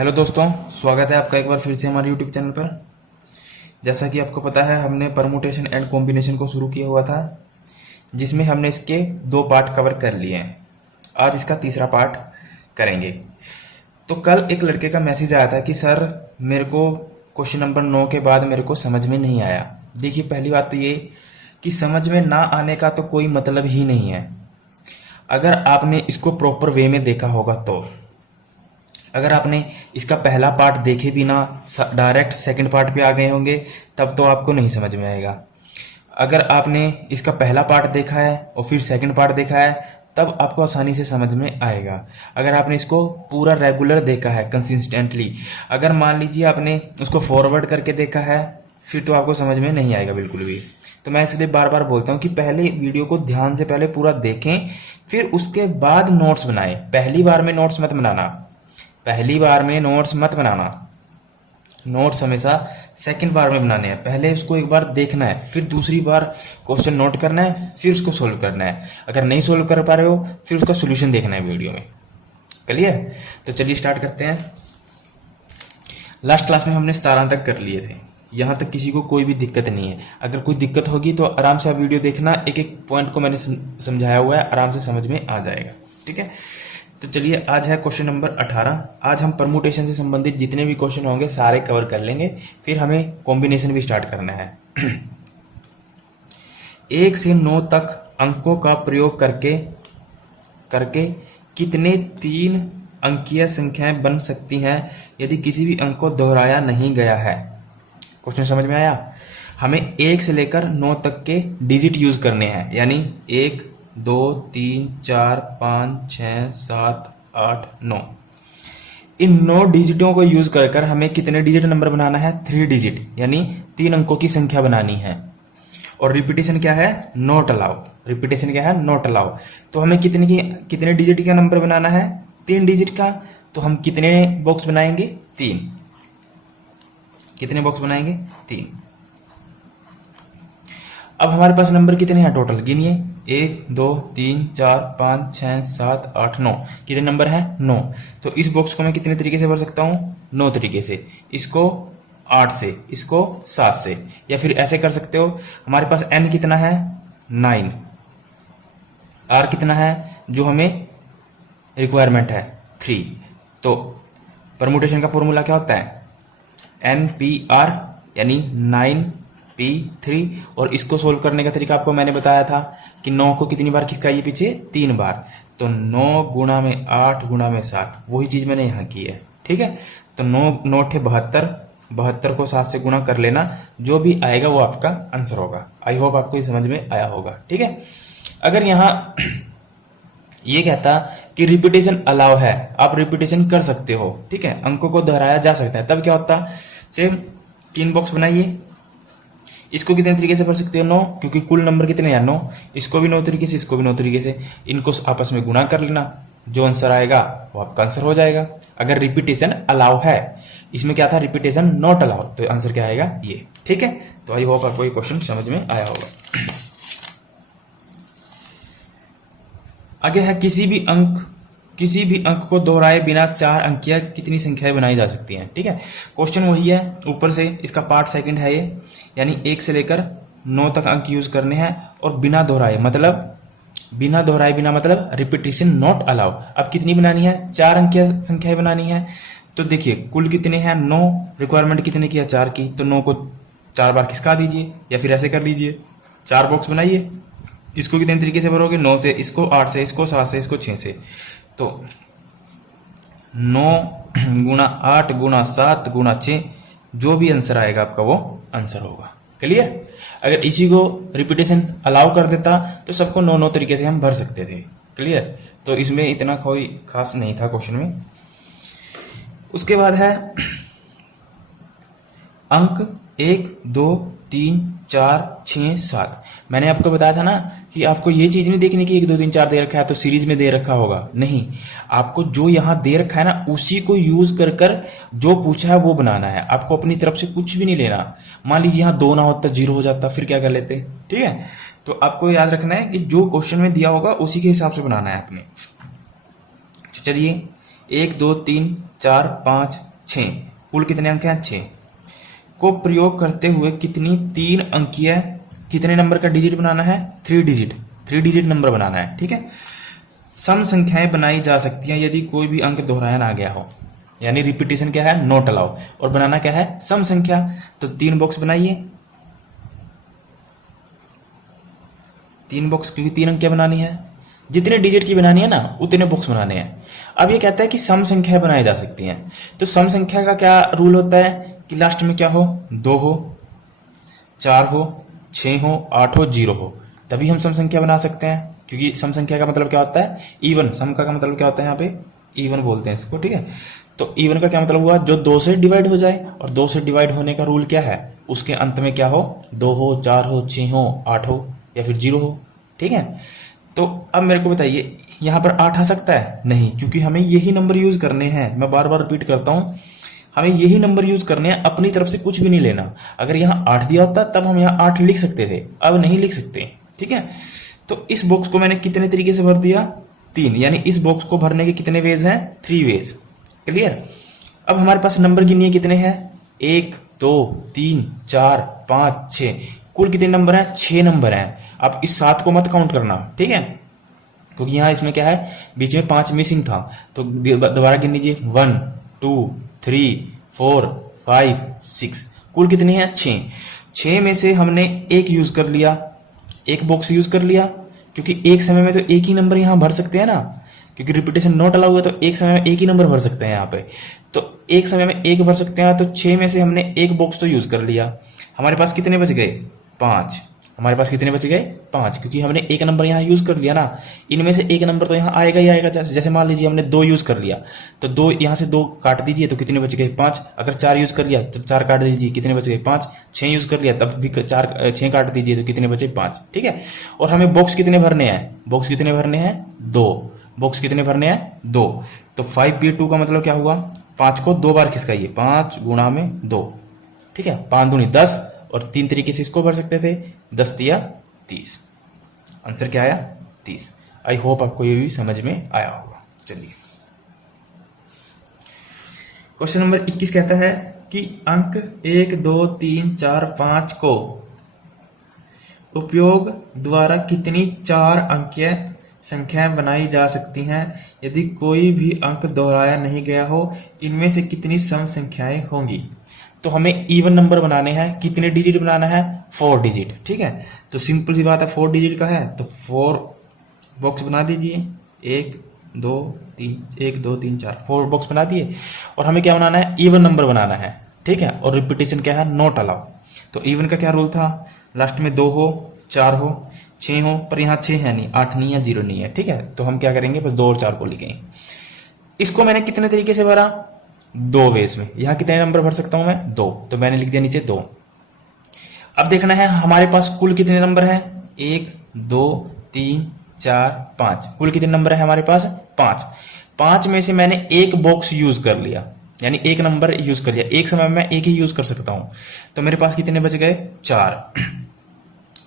Hello दोस्तों, स्वागत है आपका एक बार फिर से हमारे यूट्यूब चैनल पर। जैसा कि आपको पता है, हमने परमुटेशन एंड कॉम्बिनेशन को शुरू किया हुआ था, जिसमें हमने इसके 2 पार्ट कवर कर लिए हैं। आज इसका तीसरा पार्ट करेंगे। तो कल एक लड़के का मैसेज आया था कि सर मेरे को क्वेश्चन नंबर 9 के बाद मेरे को समझ में नहीं आया। देखिए, पहली बात तो ये कि समझ में ना आने का तो कोई मतलब ही नहीं है, अगर आपने इसको प्रॉपर वे में देखा होगा तो। अगर आपने इसका पहला पार्ट देखे बिना डायरेक्ट सेकंड पार्ट पे आ गए होंगे तब तो आपको नहीं समझ में आएगा। अगर आपने इसका पहला पार्ट देखा है और फिर सेकंड पार्ट देखा है तब आपको आसानी से समझ में आएगा। अगर आपने इसको पूरा रेगुलर देखा है कंसिस्टेंटली, अगर मान लीजिए आपने उसको फॉरवर्ड करके देखा है, फिर तो आपको समझ में नहीं आएगा बिल्कुल भी। तो मैं इसलिए बार बार बोलता हूँ कि पहले वीडियो को ध्यान से पहले पूरा देखें, फिर उसके बाद नोट्स बनाएं। पहली बार में नोट्स मत बनाना, पहली बार में नोट्स मत बनाना। नोट्स हमेशा सेकंड बार में बनाने हैं। पहले उसको एक बार देखना है, फिर दूसरी बार क्वेश्चन नोट करना है, फिर उसको सोल्व करना है। अगर नहीं सोल्व कर पा रहे हो फिर उसका सोल्यूशन देखना है वीडियो में। क्लियर? तो चलिए स्टार्ट करते हैं। लास्ट क्लास में हमने 17 तक कर लिए थे। यहाँ तक किसी को कोई भी दिक्कत नहीं है। अगर कोई दिक्कत होगी तो आराम से आप वीडियो देखना, एक एक पॉइंट को मैंने समझाया हुआ है, आराम से समझ में आ जाएगा। ठीक है, तो चलिए आज है क्वेश्चन नंबर 18। आज हम परमुटेशन से संबंधित जितने भी क्वेश्चन होंगे सारे कवर कर लेंगे, फिर हमें कॉम्बिनेशन भी स्टार्ट करना है। 1 से 9 तक अंकों का प्रयोग करके करके कितने 3 अंकीय संख्याएं बन सकती हैं यदि किसी भी अंक को दोहराया नहीं गया है। क्वेश्चन समझ में आया? हमें 1 से लेकर 9 तक के डिजिट यूज करने हैं, यानी 1 2 3 4 5 6 7 8 9। इन 9 डिजिटों को यूज कर हमें कितने डिजिट नंबर बनाना है? 3 डिजिट, यानी 3 अंकों की संख्या बनानी है। और रिपीटेशन क्या है? Not allow. रिपीटेशन क्या है? Not allow. तो हमें कितने डिजिट का नंबर बनाना है? 3 डिजिट का। तो हम कितने बॉक्स बनाएंगे? 3। कितने बॉक्स बनाएंगे? 3। अब हमारे पास नंबर कितने हैं टोटल? गिनिए। 1 2 3 4 5 6 7 8 9। कितने नंबर हैं? 9। तो इस बॉक्स को मैं कितने तरीके से भर सकता हूँ? 9 तरीके से। इसको 8 से, इसको 7 से, या फिर ऐसे कर सकते हो। हमारे पास n कितना है? 9। r कितना है जो हमें रिक्वायरमेंट है? 3। तो परमुटेशन का फॉर्मूला क्या होता है? NPR, यानी 9p3। और इसको सोल्व करने का तरीका आपको मैंने बताया था कि 9 को कितनी बार खिसकाइए पीछे? 3 बार। तो 9 गुणा में 8 गुणा में 7, वही चीज मैंने यहाँ की है। ठीक है, तो 9 8 72, 72 को 7 से गुणा कर लेना, जो भी आएगा वो आपका आंसर होगा। आई होप आपको ये समझ में आया होगा। ठीक है, अगर यहाँ ये कहता कि रिपीटेशन अलाउ है, आप रिपीटेशन कर सकते हो, ठीक है, अंकों को दोहराया जा सकता है, तब क्या होता? सेम 3 बॉक्स बनाइए। इसको कितने तरीके से भर सकते हो? 9, क्योंकि कुल नंबर कितने हैं? 9। इसको भी 9 तरीके से, इसको भी 9 तरीके से। इनको आपस में गुणा कर लेना, जो आंसर आएगा वो आपका आंसर हो जाएगा। अगर रिपीटेशन अलाउ है, इसमें क्या था? रिपीटेशन नॉट अलाउ, तो आंसर क्या आएगा? ये। ठीक है, तो आई होप आपको ये क्वेश्चन समझ में आया होगा। आगे है किसी भी अंक को दोहराए बिना 4 अंकीय कितनी संख्याएं बनाई जा सकती हैं। ठीक है, क्वेश्चन वही है, ऊपर से इसका पार्ट सेकंड है ये, यानी 1 से लेकर 9 तक अंक यूज करने हैं और बिना दोहराए मतलब रिपीटेशन नॉट अलाउ। अब कितनी बनानी है? 4 अंकीय संख्याएं बनानी है। तो देखिए कुल कितने हैं? 9। रिक्वायरमेंट कितने की है? 4 की। तो 9 को 4 बार खिसका दीजिए, या फिर ऐसे कर लीजिए, 4 बॉक्स बनाइए। इसको कितने तरीके से भरोगे? 9 से, इसको 8 से, इसको 7 से, इसको 6 से। तो 9 गुणा 8 गुणा 7 गुणा 6, जो भी आंसर आएगा आपका वो आंसर होगा। क्लियर? अगर इसी को रिपीटेशन अलाउ कर देता तो सबको 9 9 तरीके से हम भर सकते थे। क्लियर? तो इसमें इतना कोई खास नहीं था क्वेश्चन में। उसके बाद है अंक 1 2 3 4 6 7। मैंने आपको बताया था ना कि आपको ये चीज नहीं देखनी कि 1 2 3 4 दे रखा है तो सीरीज में दे रखा होगा। नहीं, आपको जो यहां दे रखा है ना उसी को यूज कर जो पूछा है वो बनाना है। आपको अपनी तरफ से कुछ भी नहीं लेना। मान लीजिए यहाँ 2 ना होता, 0 हो जाता, फिर क्या कर लेते? ठीक है, तो आपको याद रखना है कि जो क्वेश्चन में दिया होगा उसी के हिसाब से बनाना है आपने। चलिए 1 2 3 4 5 6, कुल कितने अंक हैं 6 को प्रयोग करते हुए कितनी 3 अंकीय कितने नंबर का डिजिट बनाना है 3 डिजिट नंबर बनाना है। ठीक है, सम संख्याएं बनाई जा सकती हैं यदि कोई भी अंक दोहराया ना गया हो, यानी रिपीटेशन क्या है नॉट अलाउ, और बनाना क्या है सम संख्या। तो 3 बॉक्स बनाइए, 3 बॉक्स, क्योंकि 3 अंक क्या बनानी है, जितने डिजिट की बनानी है ना उतने बॉक्स बनाने हैं। अब ये कहता है कि सम संख्याएं बनाई जा सकती हैं, तो सम संख्या का क्या रूल होता है कि लास्ट में क्या हो 2 हो 4 हो 6 हो 8 हो 0 हो, तभी हम सम संख्या बना सकते हैं। क्योंकि सम संख्या का मतलब क्या होता है इवन, सम का मतलब क्या होता है यहाँ पे इवन बोलते हैं इसको। ठीक है, तो इवन का क्या मतलब हुआ जो 2 से डिवाइड हो जाए, और 2 से डिवाइड होने का रूल क्या है उसके अंत में क्या हो 2 हो 4 हो 6 हो 8 हो या फिर 0 हो। ठीक है, तो अब मेरे को बताइए यहाँ पर 8 आ सकता है नहीं, क्योंकि हमें यही नंबर यूज करने हैं। मैं बार बार रिपीट करता हूँ, हमें यही नंबर यूज करने हैं, अपनी तरफ से कुछ भी नहीं लेना। अगर यहाँ 8 दिया होता तब हम यहाँ 8 लिख सकते थे, अब नहीं लिख सकते। ठीक है, तो इस बॉक्स को मैंने कितने तरीके से भर दिया 3, यानी इस बॉक्स को भरने के कितने वेज हैं 3 वेज। क्लियर। अब हमारे पास नंबर गिनिए कितने हैं 1 2 3 4 5 6, कुल कितने नंबर हैं 6 नंबर हैं। अब इस 7 को मत काउंट करना, ठीक है, क्योंकि यहाँ इसमें क्या है बीच में 5 मिसिंग था, तो दोबारा गिन लीजिए 1 2 3 4 5 6, कुल कितने हैं 6। 6 में से हमने एक यूज कर लिया, एक बॉक्स यूज कर लिया, क्योंकि एक समय में तो एक ही नंबर यहाँ भर सकते हैं ना, क्योंकि रिपीटेशन नॉट अलाउ है, तो एक समय में एक ही नंबर भर सकते हैं यहाँ पे, तो एक समय में एक भर सकते हैं। तो 6 में से हमने एक बॉक्स तो यूज कर लिया, हमारे पास कितने बच गए 5, हमारे पास कितने बच गए 5, क्योंकि हमने एक नंबर यहाँ यूज कर लिया ना, इनमें से एक नंबर तो यहाँ आएगा ही आएगा। जैसे मान लीजिए हमने 2 यूज कर लिया, तो 2 यहाँ से 2 काट दीजिए तो कितने बच गए 5। अगर 4 यूज कर लिया तो 4 काट दीजिए, कितने बच गए 5। 6 यूज कर लिया तब भी 6 काट दीजिए तो कितने बचे 5। ठीक है, और हमें बॉक्स कितने भरने हैं, बॉक्स कितने भरने हैं 2, बॉक्स कितने भरने हैं 2। तो 5p2 का मतलब क्या हुआ, 5 को 2 बार खिसकाइए, 5 गुणा में 2, ठीक है, 5 दूनी 10, और 3 तरीके से इसको भर सकते थे, 10 दिया 30। आंसर क्या आया 30। आई होप आपको ये भी समझ में आया होगा। चलिए क्वेश्चन नंबर 21 कहता है कि अंक 1 2 3 4 5 को उपयोग द्वारा कितनी 4 अंकीय संख्याएं बनाई जा सकती हैं यदि कोई भी अंक दोहराया नहीं गया हो, इनमें से कितनी सम संख्याएं होंगी। तो हमें इवन नंबर बनाने हैं, कितने डिजिट बनाना है 4 डिजिट। ठीक है, तो सिंपल सी बात है 4 डिजिट का है, तो 4 बॉक्स बना दीजिए, 1 2 3 1 2 3 4, 4 बॉक्स बना दिए। और हमें क्या बनाना है इवन नंबर बनाना है, ठीक है, और रिपीटेशन क्या है नॉट अलाउ। तो इवन का क्या रूल था, लास्ट में 2 हो 4 हो 6 हो, पर यहाँ 6 है नहीं, 8 नहीं है 0 नहीं है। ठीक है, तो हम क्या करेंगे बस 2 और 4 को लिखेंगे। इसको मैंने कितने तरीके से भरा 2 वेज में, यहां कितने नंबर भर सकता हूं मैं 2, तो मैंने लिख दिया नीचे 2। अब देखना है हमारे पास कुल कितने नंबर हैं 1 2 3 4 5, कुल कितने नंबर है हमारे पास 5। 5 में से मैंने एक बॉक्स यूज कर लिया, यानी एक नंबर यूज कर लिया, एक समय में मैं एक ही यूज कर सकता हूं, तो मेरे पास कितने बच गए 4।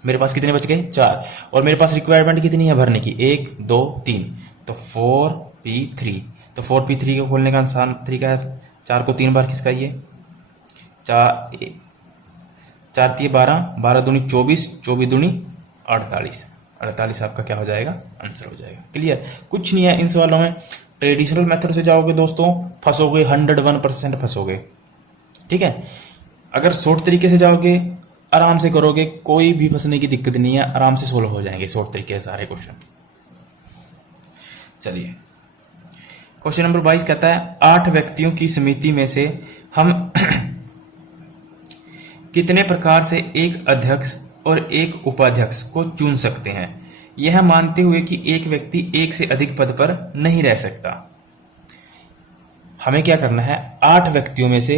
मेरे पास कितने बच गए 4, और मेरे पास रिक्वायरमेंट कितनी है भरने की 1 2 3, तो 4p3। तो 4p3 को खोलने का आसान तरीका है 4 को 3 बार खिसकाइए, 4 3 12, 12 दूनी 24, 24 दूनी 48, 48 आपका क्या हो जाएगा आंसर हो जाएगा। क्लियर, कुछ नहीं है इन सवालों में। ट्रेडिशनल मेथड से जाओगे दोस्तों फंसोगे, 101% फंसोगे। ठीक है, अगर शॉर्ट तरीके से जाओगे आराम से करोगे, कोई भी फंसने की दिक्कत नहीं है, आराम से सोल्व हो जाएंगे शॉर्ट तरीके से सारे क्वेश्चन। चलिए क्वेश्चन नंबर 22 कहता है 8 व्यक्तियों की समिति में से हम कितने प्रकार से एक अध्यक्ष और एक उपाध्यक्ष को चुन सकते हैं, यह मानते हुए कि एक व्यक्ति एक से अधिक पद पर नहीं रह सकता। हमें क्या करना है 8 व्यक्तियों में से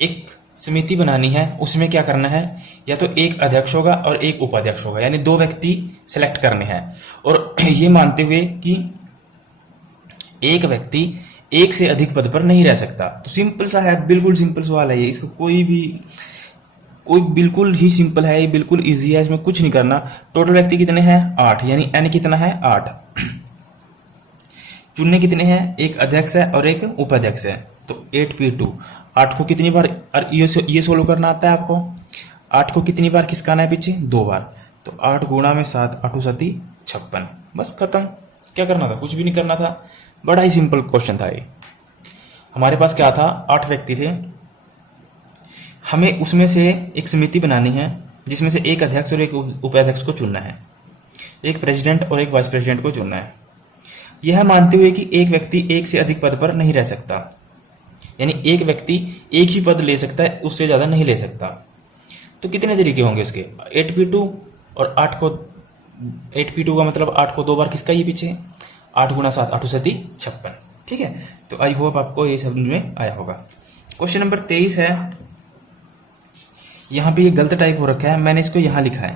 एक समिति बनानी है, उसमें क्या करना है या तो एक अध्यक्ष होगा और एक उपाध्यक्ष होगा, यानी 2 व्यक्ति सिलेक्ट करने हैं, और ये मानते हुए कि एक व्यक्ति एक से अधिक पद पर नहीं रह सकता। तो सिंपल सा है, बिल्कुल सिंपल सवाल है ये, इसको कोई बिल्कुल ही सिंपल है, ये बिल्कुल इजी है, इसमें कुछ नहीं करना। टोटल व्यक्ति कितने हैं 8, यानी n कितना है 8। चुनने कितने हैं, एक अध्यक्ष है और एक उपाध्यक्ष है, तो 8p2, 8 को कितनी बार, और ये सोल्व करना आता है आपको, 8 को कितनी बार खिसकाना है पीछे, 2 बार, तो 8 गुणा में 7, 8 सती 56, बस खत्म। क्या करना था, कुछ भी नहीं करना था, बड़ा ही सिंपल क्वेश्चन था ये। हमारे पास क्या था, 8 व्यक्ति थे, हमें उसमें से एक समिति बनानी है जिसमें से एक अध्यक्ष और एक उपाध्यक्ष को चुनना है, एक प्रेसिडेंट और एक वाइस प्रेसिडेंट को चुनना है। यह मानते हुए कि एक व्यक्ति एक से अधिक पद पर नहीं रह सकता, यानी एक व्यक्ति एक ही पद ले सकता है, उससे ज्यादा नहीं ले सकता। तो कितने तरीके होंगे उसके, 8p2 और 8 को, 8p2 का मतलब 8 को 2 बार खिसकाइए पीछे, 8 गुणा 7, 8 सती 56, ठीक है। तो आई होप आपको ये समझ में आया होगा। क्वेश्चन नंबर 23 है, यहाँ पे ये गलत टाइप हो रखा है, मैंने इसको यहाँ लिखा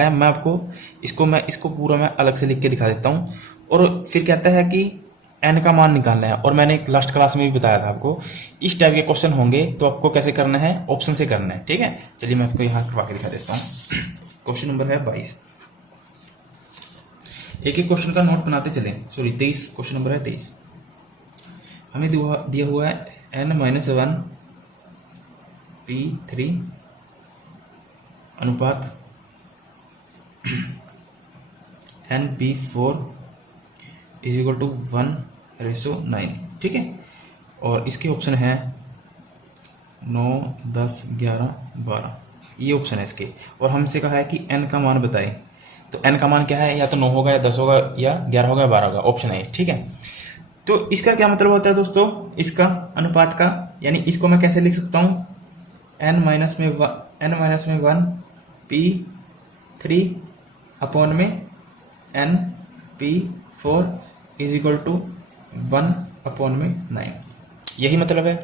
है, मैं आपको इसको पूरा मैं अलग से लिख के दिखा देता हूँ। और फिर कहता है कि n का मान निकालना है, और मैंने लास्ट क्लास में भी बताया था आपको, इस टाइप के क्वेश्चन होंगे तो आपको कैसे करना है, ऑप्शन से करना है, ठीक है। चलिए मैं आपको यहाँ करवा के दिखा देता हूँ। क्वेश्चन नंबर है 22, एक एक क्वेश्चन का नोट बनाते चले, सॉरी 23, क्वेश्चन नंबर है 23। हमें दिया हुआ है n-1 p3 अनुपात np4 इज इक्वल टू 1:9, ठीक है। और इसके ऑप्शन है 9, 10, 11, 12, ये ऑप्शन है इसके। और हमसे कहा है कि n का मान बताएं, तो n का मान क्या है, या तो 9 होगा, या 10 होगा, या 11 होगा, या 12 होगा, ऑप्शन है, ठीक है। तो इसका क्या मतलब होता है दोस्तों, इसका अनुपात का, यानी इसको मैं कैसे लिख सकता हूँ, n-1 p3 अपॉन में np4 इज इक्वल टू 1/9, यही मतलब है।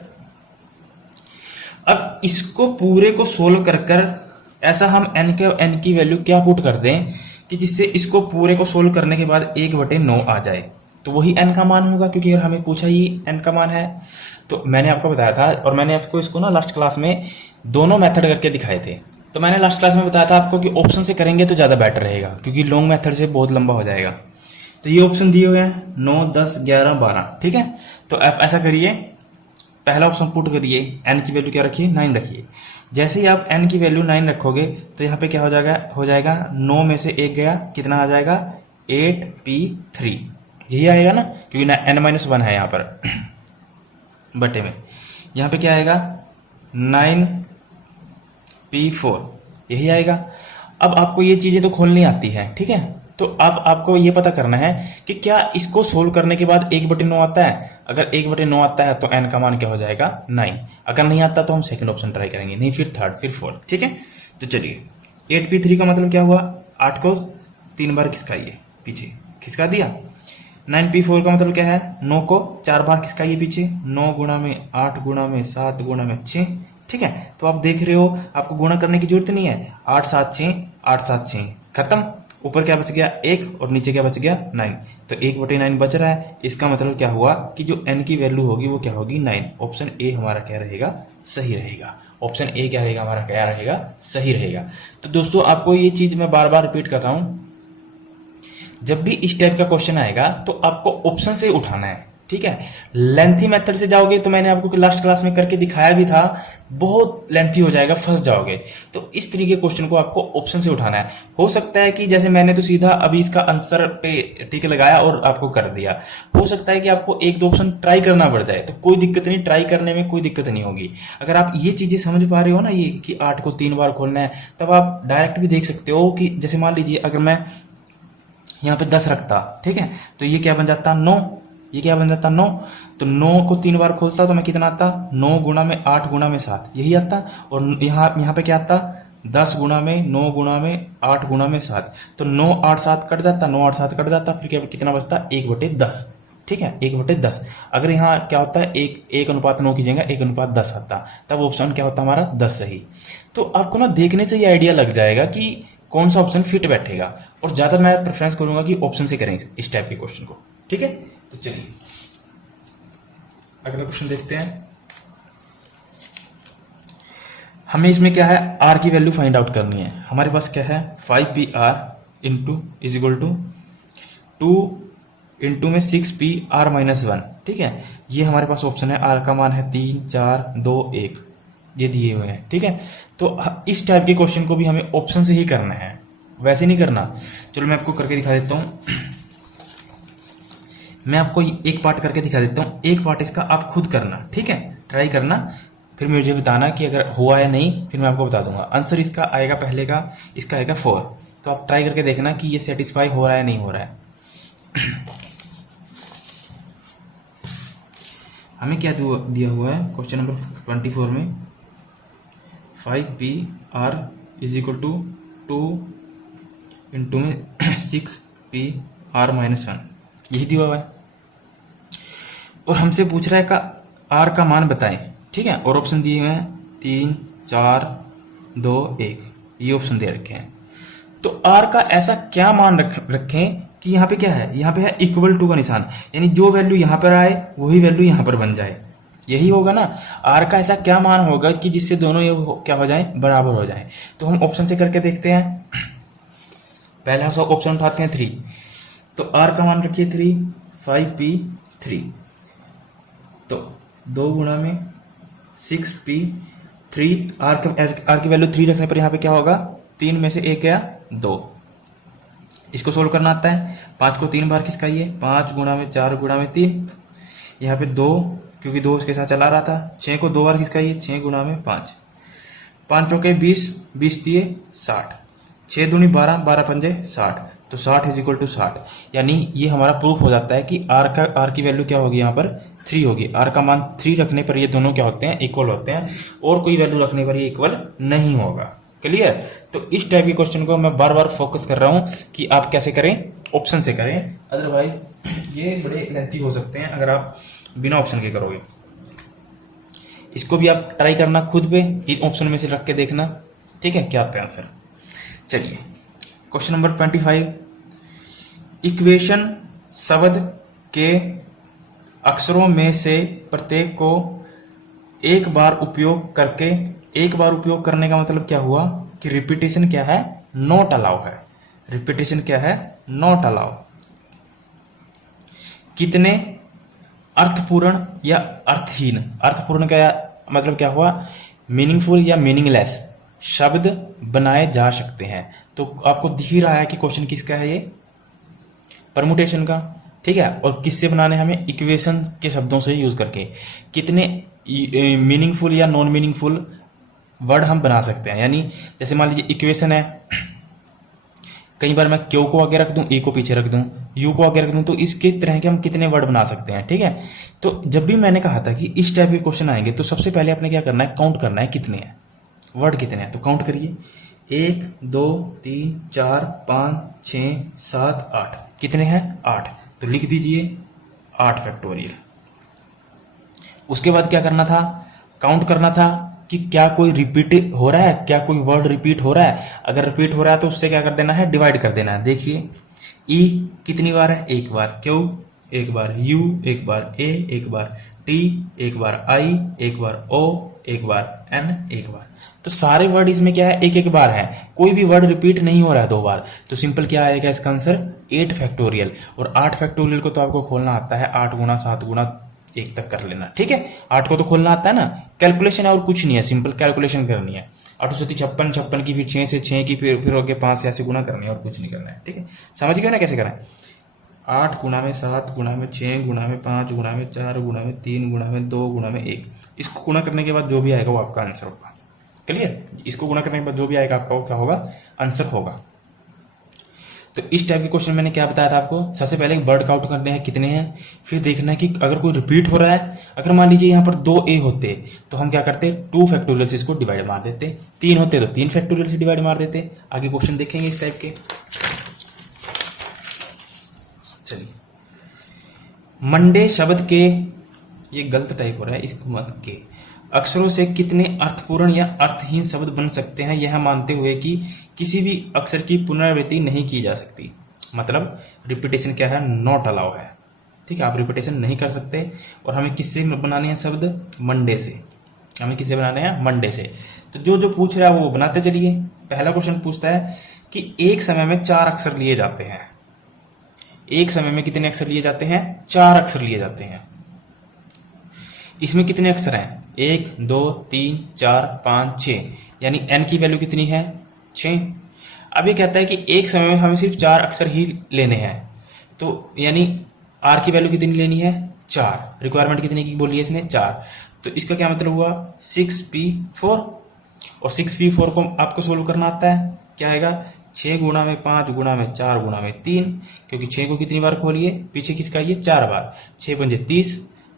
अब इसको पूरे को सोल्व कर ऐसा हम n की वैल्यू क्या पुट कर दें कि जिससे इसको पूरे को सोल्व करने के बाद 1/9 आ जाए, तो वही n का मान होगा, क्योंकि अगर हमें पूछा ही n का मान है। तो मैंने आपको बताया था, और मैंने आपको इसको ना लास्ट क्लास में दोनों मेथड करके दिखाए थे। तो मैंने लास्ट क्लास में बताया था आपको कि ऑप्शन से करेंगे तो ज़्यादा बेटर रहेगा, क्योंकि लॉन्ग मेथड से बहुत लंबा हो जाएगा। तो ये ऑप्शन दिए हुए हैं 9, 10, 11, 12, ठीक है। तो आप ऐसा करिए, पहला ऑप्शन पुट करिए, n की वैल्यू क्या रखिए, 9 रखिए। जैसे ही आप n की वैल्यू 9 रखोगे तो यहाँ पे क्या हो जाएगा 9 में से 1 गया, कितना आ जाएगा 8p3, यही आएगा ना, क्योंकि n-1 है यहाँ पर बटे में। यहाँ पे क्या आएगा 9p4, यही आएगा। अब आपको ये चीजें तो खोलनी आती है, ठीक है। तो अब आपको ये पता करना है कि क्या इसको सोल्व करने के बाद 1/9 आता है। अगर 1/9 आता है तो n का मान क्या हो जाएगा 9। अगर नहीं आता तो हम सेकंड ऑप्शन ट्राई करेंगे, नहीं फिर थर्ड, फिर फोर्थ, ठीक है। तो चलिए 8p3 का मतलब क्या हुआ, 8 को 3 बार खिसकाइए पीछे, खिसका दिया। 9p4 का मतलब क्या है, 9 को 4 बार खिसकाइए पीछे, 9 गुणा में 8 गुणा में 7 गुणा में 6, ठीक है। तो आप देख रहे हो आपको गुणा करने की जरूरत नहीं है, 8 7 6, 8 7 6, खत्म। ऊपर क्या बच गया 1 और नीचे क्या बच गया 9, तो 1/9 बच रहा है। इसका मतलब क्या हुआ कि जो n की वैल्यू होगी वो क्या होगी 9। ऑप्शन ए हमारा क्या रहेगा, सही रहेगा। ऑप्शन ए क्या रहेगा हमारा, क्या रहेगा, सही रहेगा। तो दोस्तों आपको ये चीज मैं बार बार रिपीट कर रहा हूं, जब भी इस टाइप का क्वेश्चन आएगा तो आपको ऑप्शन से उठाना है, ठीक है। लेंथी मेथड से जाओगे तो मैंने आपको लास्ट क्लास में करके दिखाया भी था, बहुत लेंथी हो जाएगा, फंस जाओगे। तो इस तरीके क्वेश्चन को आपको ऑप्शन से उठाना है। हो सकता है कि जैसे मैंने तो सीधा अभी इसका आंसर पे टिक लगाया और आपको कर दिया, हो सकता है कि आपको 1-2 ऑप्शन ट्राई करना पड़ जाए, तो कोई दिक्कत नहीं, ट्राई करने में कोई दिक्कत नहीं होगी। अगर आप ये चीजें समझ पा रहे हो ना, ये कि 8 को 3 बार खोलना है, तब आप डायरेक्ट भी देख सकते हो कि जैसे मान लीजिए अगर मैं यहाँ पे 10 रखता, ठीक है, तो ये क्या बन जाता 9, ये क्या बन जाता 9। तो 9 को 3 बार खोलता तो मैं कितना आता 9 गुणा में 8 गुणा में 7, यही आता। और यहाँ पे क्या आता 10 गुणा में 9 गुणा में 8 गुणा में 7, तो 9 8 7 कट जाता, 9 8 7 कट जाता, फिर क्या कितना बचता 1/10, ठीक है, 1/10। अगर यहाँ क्या होता है 1:9 की जगह 1:10 आता, तब ऑप्शन क्या होता हमारा 10 सही। तो आपको ना देखने से ये आइडिया लग जाएगा कि कौन सा ऑप्शन फिट बैठेगा, और ज्यादा मैं प्रेफरेंस करूंगा कि ऑप्शन से करें इस टाइप के क्वेश्चन को, ठीक है। तो चलिए अगला क्वेश्चन देखते हैं। हमें इसमें क्या है r की वैल्यू फाइंड आउट करनी है। हमारे पास क्या है 5pr into is equal to 2 into में 6p(r-1), ठीक है। ये हमारे पास ऑप्शन है, आर का मान है 3, 4, 2, 1, ये दिए हुए हैं, ठीक है। तो इस टाइप के क्वेश्चन को भी हमें ऑप्शन से ही करना है, वैसे नहीं करना। चलो मैं आपको करके दिखा देता हूँ। मैं आपको एक पार्ट करके दिखा देता हूँ, एक पार्ट इसका आप खुद करना, ठीक है, ट्राई करना, फिर मुझे बताना कि अगर हुआ या नहीं, फिर मैं आपको बता दूंगा। आंसर इसका आएगा पहले का, इसका आएगा 4। तो आप ट्राई करके देखना कि ये सेटिस्फाई हो रहा है नहीं हो रहा है। हमें क्या दिया हुआ है क्वेश्चन नंबर 24 में, 5p(r) = 2 इंटू में 6p(r-1), यही दिया हुआ है। और हमसे पूछ रहा है का आर का मान बताएं, ठीक है। और ऑप्शन दिए हुए हैं 3, 4, 2, 1, ये ऑप्शन दे रखे हैं। तो आर का ऐसा क्या मान रखें कि यहाँ पे क्या है, यहाँ पे है इक्वल टू का निशान, यानी जो वैल्यू यहाँ पर आए वही वैल्यू यहाँ पर बन जाए, यही होगा ना। आर का ऐसा क्या मान होगा कि जिससे दोनों ये क्या हो जाए, बराबर हो जाए। तो हम ऑप्शन से करके देखते हैं। पहला ऑप्शन उठाते हैं 3, तो आर का मान रखिए 3, 5p3, तो 2 गुणा में 6p3, आर की वैल्यू 3 रखने पर यहाँ पे क्या होगा, 3 में से 1 गया 2। इसको सोल्व करना आता है। 5 को 3 बार खिसकाइए, 5 गुणा में 4 गुणा में 3, यहाँ पे 2, क्योंकि 2 उसके साथ चला रहा था। 6 को 2 बार खिसकाइए, 6 गुणा में 5, 5 चौके 20, 20 दिए 60, 6 दूनी 12, 12 पंजे 60, तो 60 = 60। यानी ये हमारा प्रूफ हो जाता है कि आर की वैल्यू क्या होगी, यहाँ पर 3 होगी। आर का मान 3 रखने पर ये दोनों क्या होते हैं, इक्वल होते हैं, और कोई वैल्यू रखने पर ये इक्वल नहीं होगा। क्लियर। तो इस टाइप के क्वेश्चन को मैं बार बार फोकस कर रहा हूं कि आप कैसे करें, ऑप्शन से करें, अदरवाइज ये बड़े लेंथी हो सकते हैं अगर आप बिना ऑप्शन के करोगे। इसको भी आप ट्राई करना खुद पे, इन ऑप्शन में से रख के देखना, ठीक है, क्या आता है आंसर। चलिए क्वेश्चन नंबर 25, इक्वेशन शब्द के अक्षरों में से प्रत्येक को एक बार उपयोग करने का मतलब क्या हुआ कि रिपीटेशन क्या है, नॉट अलाउ है। रिपीटेशन क्या है, नॉट अलाउ। कितने अर्थपूर्ण या अर्थहीन, अर्थपूर्ण का मतलब क्या हुआ, मीनिंगफुल या मीनिंगलेस शब्द बनाए जा सकते हैं। तो आपको दिख ही रहा है कि क्वेश्चन किसका है, ये परमुटेशन का, ठीक है। और किससे बनाने, हमें इक्वेशन के शब्दों से यूज करके कितने मीनिंगफुल या नॉन मीनिंगफुल वर्ड हम बना सकते हैं। यानी जैसे मान लीजिए इक्वेशन है, कई बार मैं क्यू को आगे रख दूं, ए को पीछे रख दूं, यू को आगे रख दूं, तो इसके तरह के हम कितने वर्ड बना सकते हैं, ठीक है। तो जब भी मैंने कहा था कि इस टाइप के क्वेश्चन आएंगे तो सबसे पहले आपने क्या करना है, काउंट करना है कितने हैं वर्ड, कितने हैं। तो काउंट करिए, 1, 2, 3, 4, 5, 6, 7, 8, कितने हैं, 8। तो लिख दीजिए 8 फैक्टोरियल। उसके बाद क्या करना था, काउंट करना था कि क्या कोई रिपीट हो रहा है, क्या कोई वर्ड रिपीट हो रहा है। अगर रिपीट हो रहा है तो उससे क्या कर देना है, डिवाइड कर देना है। देखिए ई कितनी बार है, एक बार, क्यू एक बार, यू एक बार, ए एक बार, टी एक बार, आई एक बार, ओ एक बार, एन एक बार। तो सारे वर्ड इसमें क्या है, एक एक बार है, कोई भी वर्ड रिपीट नहीं हो रहा है 2 बार। तो सिंपल क्या आएगा इसका आंसर, 8 फैक्टोरियल। और 8 फैक्टोरियल को तो आपको खोलना आता है, 8 गुना 7 गुना 1 तक कर लेना, ठीक है। 8 को तो खोलना आता है ना, कैलकुलेशन है और कुछ नहीं है, सिंपल कैलकुलेशन करनी है। 8 7 56, 56 की फिर 6 से 6 की फिर होके 5 से ऐसे गुना करनी है और कुछ नहीं करना है, ठीक है। समझ गए ना कैसे करें। 8 गुना में 7 गुना में 6 गुना में 5 गुना में 4 गुना में 3 गुना में 2 गुना में 1, इसको गुना करने के बाद जो भी आएगा वो आपका आंसर होगा। क्लियर। इसको गुना करने के बाद जो भी आएगा आपका वो क्या होगा, आंसर होगा। तो इस टाइप के क्वेश्चन मैंने क्या बताया था आपको, सबसे पहले वर्ड काउंट करने हैं कितने हैं, फिर देखना है कि अगर कोई रिपीट हो रहा है। अगर मान लीजिए यहाँ पर 2 ए होते तो हम क्या करते, 2 फैक्टोरियल से इसको डिवाइड मार देते, 3 होते तो 3 फैक्टोरियल से डिवाइड मार देते। आगे क्वेश्चन देखेंगे इस टाइप के। चलिए, मंडे शब्द के, ये गलत टाइप हो रहा है, इसको मत के, अक्षरों से कितने अर्थपूर्ण या अर्थहीन शब्द बन सकते हैं, यह मानते हुए कि किसी भी अक्षर की पुनरावृत्ति नहीं की जा सकती। मतलब रिपीटेशन क्या है, नॉट अलाउ है, ठीक है। आप रिपीटेशन नहीं कर सकते। और हमें किससे बनाने हैं शब्द, मंडे से। हमें किससे बनाने हैं, मंडे से। तो जो जो पूछ रहा है वो बनाते चलिए। पहला क्वेश्चन पूछता है कि एक समय में 4 अक्षर लिए जाते हैं। एक समय में कितने अक्षर लिए जाते हैं? 4 अक्षर लिए जाते हैं। इसमें कितने अक्षर हैं? 1 2 3 4 5 6, यानी n की वैल्यू कितनी है? 6। अब ये कहता है कि एक समय में हमें सिर्फ 4 अक्षर ही लेने हैं, तो यानी r की वैल्यू कितनी लेनी है? 4। रिक्वायरमेंट कितने की बोली है इसने? 4। तो इसका क्या मतलब हुआ? 6p4। और 6p4 को आपको सोल्व करना आता है, क्या आएगा? 6 गुणा में 5 गुणा में 4 गुणा में 3, क्योंकि 6 को कितनी बार खोलिए? पीछे किसका? ये 4 बार। 6 पंजे 30,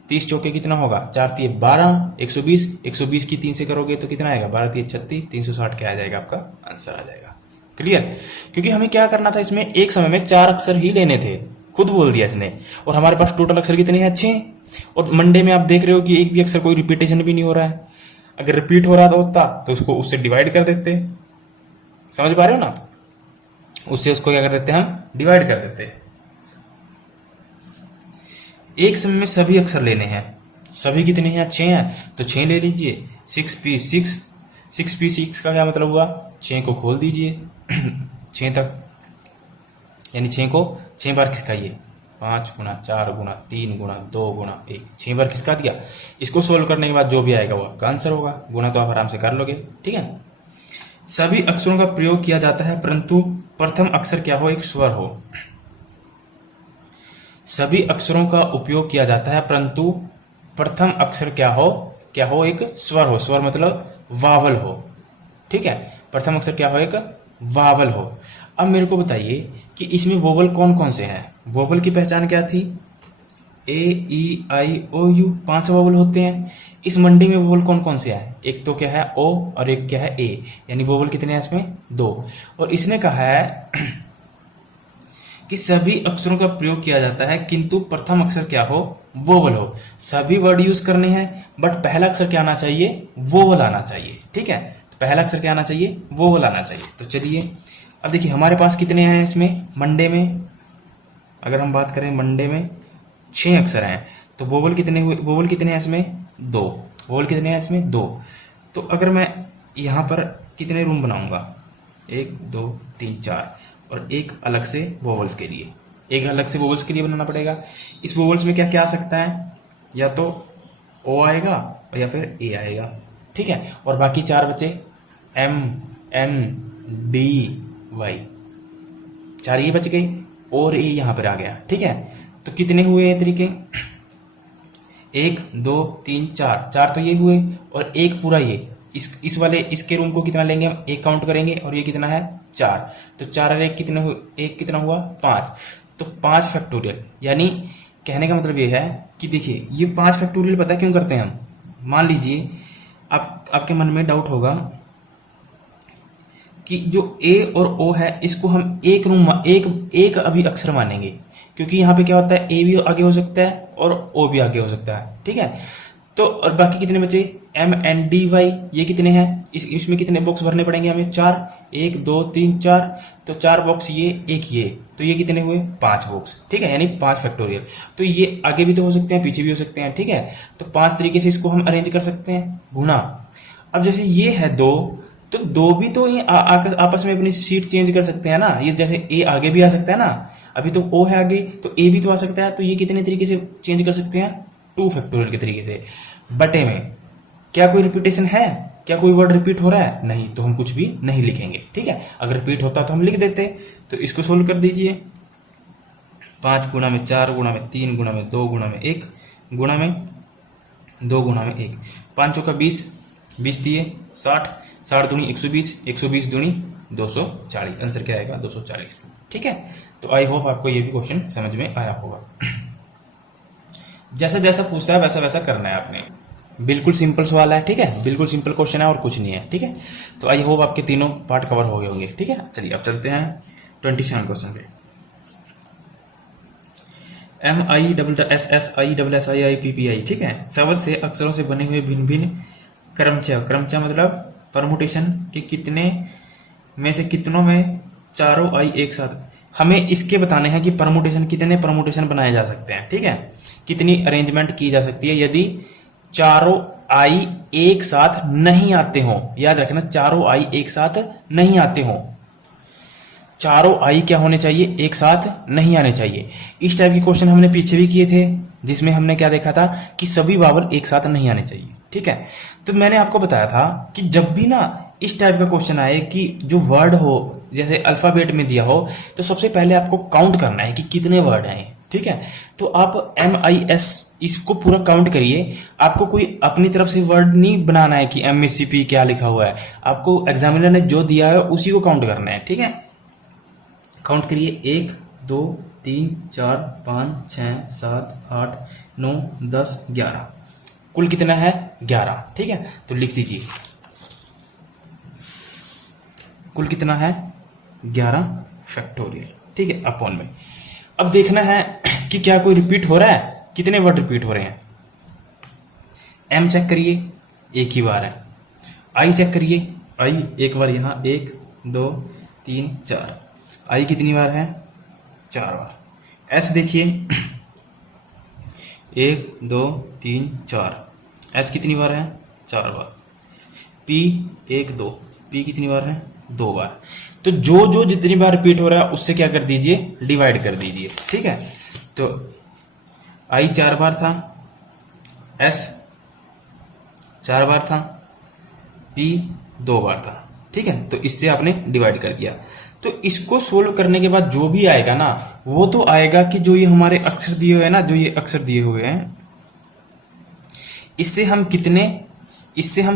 30 चौके कितना होगा? 4 तिये 12, 120, 120 की 3 से करोगे तो कितना आएगा? 12 तिये 36, 360 क्या आ जाएगा? आपका आंसर आ जाएगा। क्लियर? क्योंकि हमें क्या करना था इसमें? एक समय में 4 अक्षर ही लेने थे, खुद बोल दिया इसने। और हमारे पास टोटल अक्षर कितने हैं? 6। और मंडे में आप देख रहे हो कि एक भी अक्षर कोई रिपीटेशन भी नहीं हो रहा है। अगर रिपीट हो रहा होता तो उसको उससे डिवाइड कर देते। समझ पा रहे हो ना? उससे उसको क्या कर देते हैं? हम डिवाइड कर देते। एक समय में सभी अक्षर लेने हैं। सभी कितने हैं? 6 हैं, तो 6 ले लीजिए। 6p6, 6p6 का क्या मतलब हुआ? 6 को खोल दीजिए 6 तक, यानी 6 को 6 बार खिसकाइए। 5 गुणा 4 गुणा 3 गुणा 2 गुणा 1, 6 बार खिसका दिया। इसको सोल्व करने के बाद जो भी आएगा वो आपका आंसर होगा। गुणा तो आप आराम से कर लोगे। ठीक है। सभी अक्षरों का प्रयोग किया जाता है परंतु प्रथम अक्षर क्या हो? एक स्वर हो। सभी अक्षरों का उपयोग किया जाता है परंतु प्रथम अक्षर क्या हो? क्या हो? एक स्वर हो। स्वर मतलब वावल हो। ठीक है। प्रथम अक्षर क्या हो? एक वावल हो। अब मेरे को बताइए कि इसमें वोवल कौन कौन से हैं? वोवल की पहचान क्या थी? ए ई आई ओ यू, 5 वोवल होते हैं। इस मंडी में वोवल कौन कौन से हैं? एक तो क्या है? ओ, और एक क्या है? ए। यानी वोवल कितने हैं इसमें? 2। और इसने कहा है कि सभी अक्षरों का प्रयोग किया जाता है किंतु प्रथम अक्षर क्या हो? वोवल हो। सभी वर्ड यूज करने हैं बट पहला अक्षर क्या आना चाहिए? वोवल आना चाहिए। ठीक है। तो पहला अक्षर क्या आना चाहिए? वोवल आना चाहिए। तो चलिए अब देखिए हमारे पास कितने हैं इसमें मंडे में? अगर हम बात करें मंडे में 6 अक्षर हैं, तो वोवल कितने हुए? वोवल कितने हैं इसमें? 2। वोवल कितने हैं इसमें? 2। तो अगर मैं यहाँ पर कितने रूम बनाऊंगा? 1 2 3 4, और एक अलग से वोवल्स के लिए, एक अलग से वोवल्स के लिए बनाना पड़ेगा। इस वोवल्स में क्या क्या आ सकता है? या तो ओ आएगा या फिर ए आएगा। ठीक है। और बाकी 4 बचे एम एन डी वाई, 4 ये बच गई और ए यहां पर आ गया। ठीक है। तो कितने हुए ये तरीके? 1 2 3 4, 4 तो ये हुए और एक पूरा ये। इस वाले इसके रूम को कितना लेंगे हम? 1 काउंट करेंगे और ये कितना है? 4। तो 4 और 1 कितने हुए? 1 कितना हुआ? 5। तो 5 फैक्टोरियल, यानी कहने का मतलब ये है कि देखिए ये 5 फैक्टोरियल पता है क्यों करते हैं हम? मान लीजिए आपके मन में डाउट होगा कि जो ए और ओ है इसको हम एक अभी अक्षर मानेंगे, क्योंकि यहाँ पे क्या होता है? ए भी आगे हो सकता है और ओ भी आगे हो सकता है। ठीक है। तो और बाकी कितने बचे? एम एन डी वाई, ये कितने हैं? इसमें कितने बॉक्स भरने पड़ेंगे हमें? 4। 1 2 3 4, तो 4 बॉक्स ये, एक ये, तो ये कितने हुए? 5 बॉक्स। ठीक है। यानी 5 फैक्टोरियल। तो ये आगे भी तो हो सकते हैं, पीछे भी हो सकते हैं। ठीक है। तो 5 तरीके से इसको हम अरेंज कर सकते हैं गुना। अब जैसे ये है 2, तो 2 भी तो ये आपस में अपनी सीट चेंज कर सकते हैं ना। ये जैसे ए आगे भी आ सकता है ना, अभी तो ओ है आगे, तो ए भी तो आ सकता है। तो ये कितने तरीके से चेंज कर सकते हैं? 2 फैक्टोरियल के तरीके से। बटे में क्या कोई रिपीटेशन है? क्या कोई वर्ड रिपीट हो रहा है? नहीं, तो हम कुछ भी नहीं लिखेंगे। ठीक है। अगर रिपीट होता तो हम लिख देते। तो इसको सोल्व कर दीजिए। 5 गुणा में 4 गुणा में 3 गुणा में 2 गुणा में 1 गुणा में 2 गुणा में 1, 5 चौका 20, 20 दिए 60, 60 दूनी 120, 120 दूनी 240। आंसर क्या आएगा? 240। ठीक है। तो आई होप आपको ये भी क्वेश्चन समझ में आया होगा। जैसा जैसा पूछता है वैसा वैसा करना है आपने। बिल्कुल सिंपल सवाल है। ठीक है। बिल्कुल सिंपल क्वेश्चन है और कुछ नहीं है। ठीक है। तो आई होप आपके तीनों पार्ट कवर हो गए होंगे। ठीक है। चलिए अब चलते हैं 27 क्वेश्चन पे। MISSISSIPPI। ठीक है। शब्द से अक्षरों से बने हुए भिन्न भिन्न क्रमचय, क्रमचय मतलब परमुटेशन के कितने में से कितनों में चारों आई एक साथ। हमें इसके बताने हैं कि परमुटेशन, कितने परमुटेशन बनाए जा सकते हैं। ठीक है। कितनी अरेंजमेंट की जा सकती है यदि चारों आई एक साथ नहीं आते हो। याद रखना, चारों आई एक साथ नहीं आते हो। चारों आई क्या होने चाहिए, एक साथ नहीं आने चाहिए। इस टाइप के क्वेश्चन हमने पीछे भी किए थे, जिसमें हमने क्या देखा था कि सभी वावल एक साथ नहीं आने चाहिए। ठीक है, तो मैंने आपको बताया था कि जब भी ना इस टाइप का क्वेश्चन आए कि जो वर्ड हो जैसे अल्फाबेट में दिया हो, तो सबसे पहले आपको काउंट करना है कि कितने वर्ड हैं। ठीक है, तो आप MIS इसको पूरा काउंट करिए। आपको कोई अपनी तरफ से वर्ड नहीं बनाना है कि MSCP क्या लिखा हुआ है, आपको एग्जामिनर ने जो दिया है उसी को काउंट करना है। ठीक है, काउंट करिए 1 2 3 4 5 6 7 8 9 10 11, कुल कितना है 11। ठीक है, तो लिख दीजिए कुल कितना है 11 फैक्टोरियल। ठीक है, अपॉन में। अब देखना है कि क्या कोई रिपीट हो रहा है, कितने वर्ड रिपीट हो रहे हैं। M चेक करिए, एक ही बार है। I चेक करिए, I एक बार यहाँ 1 2 3 4, I कितनी बार है 4 बार। S देखिए 1 2 3 4, S कितनी बार है 4 बार। P 1 2, P कितनी बार है 2 बार। तो जो जो जितनी बार रिपीट हो रहा है उससे क्या कर दीजिए, डिवाइड कर दीजिए। ठीक है, तो I 4 बार था, S 4 बार था, P 2 बार था। ठीक है, तो इससे आपने डिवाइड कर दिया। तो इसको सोल्व करने के बाद जो भी आएगा ना, वो तो आएगा कि जो ये हमारे अक्षर दिए हुए हैं ना, जो ये अक्षर दिए हुए हैं, इससे हम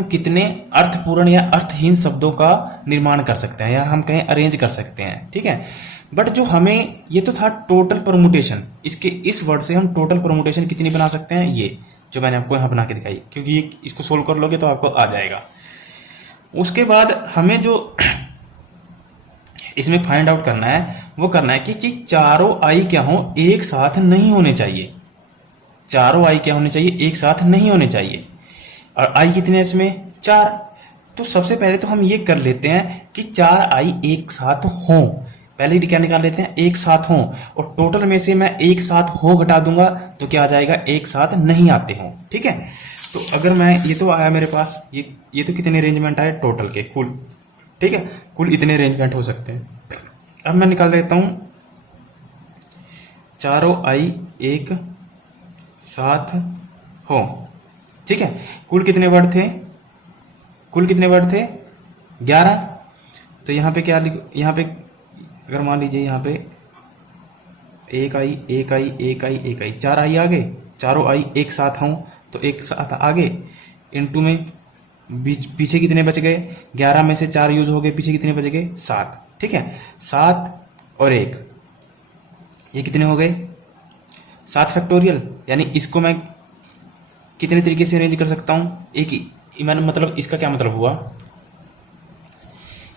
कितने अर्थपूर्ण या अर्थहीन शब्दों का निर्माण कर सकते हैं, या हम कहें अरेंज कर सकते हैं। ठीक है, बट जो हमें ये तो था टोटल परमुटेशन, इसके इस वर्ड से हम टोटल परमुटेशन कितनी बना सकते हैं, ये जो मैंने आपको यहाँ बना के दिखाई, क्योंकि ये इसको सोल्व कर लोगे तो आपको आ जाएगा। उसके बाद हमें जो इसमें फाइंड आउट करना है वो करना है कि चारों आई क्या हो, एक साथ नहीं होने चाहिए। चारों आई क्या होने चाहिए, एक साथ नहीं होने चाहिए। और आई कितने इसमें 4। तो सबसे पहले तो हम ये कर लेते हैं कि 4 आई एक साथ हों। पहले क्या निकाल लेते हैं, एक साथ हों, और टोटल में से मैं एक साथ हो घटा दूंगा तो क्या आ जाएगा, एक साथ नहीं आते हों। ठीक है, तो अगर मैं ये तो आया मेरे पास, ये तो कितने अरेंजमेंट आए टोटल के कुल। ठीक है, कुल इतने अरेंजमेंट हो सकते हैं। अब मैं निकाल लेता हूं चारों आई एक साथ हो। ठीक है, कुल कितने वर्ड थे, कुल कितने वर्ड थे 11। तो यहाँ पे क्या लिखो, यहाँ पे अगर मान लीजिए यहाँ पे एक आई एक आई एक आई एक आई, 4 आई आ गए, चारों आई एक साथ हों तो एक साथ आगे, इनटू में पीछे कितने बच गए, 11 में से 4 यूज हो गए, पीछे कितने बच गए 7। ठीक है, 7 और 1, ये कितने हो गए 7 फैक्टोरियल। यानी इसको मैं कितने तरीके से अरेंज कर सकता हूं, एक ही मैंने मतलब इसका क्या मतलब हुआ,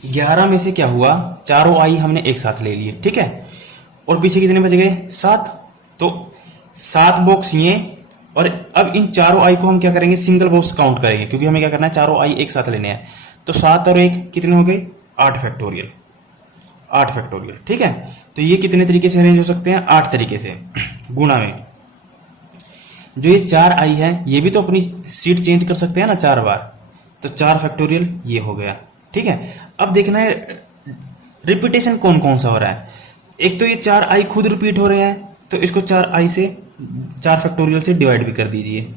11 में से क्या हुआ, चारों आई हमने एक साथ ले लिए। ठीक है, और पीछे कितने बच गए 7, तो 7 बॉक्स ये, और अब इन चारों आई को हम क्या करेंगे, सिंगल बॉक्स काउंट करेंगे, क्योंकि हमें क्या करना है, चारों आई एक साथ लेने हैं। तो 7 और 1 कितने हो गए 8 फैक्टोरियल, 8 फैक्टोरियल। ठीक है, तो ये कितने तरीके से अरेंज हो सकते हैं, 8 तरीके से। गुणा में जो ये 4 आई है, ये भी तो अपनी सीट चेंज कर सकते हैं ना 4 बार, तो 4 फैक्टोरियल ये हो गया। ठीक है, अब देखना है रिपीटेशन कौन कौन सा हो रहा है। एक तो ये 4 आई खुद रिपीट हो रहे हैं, तो इसको 4 आई से 4 फैक्टोरियल से डिवाइड भी कर दीजिए।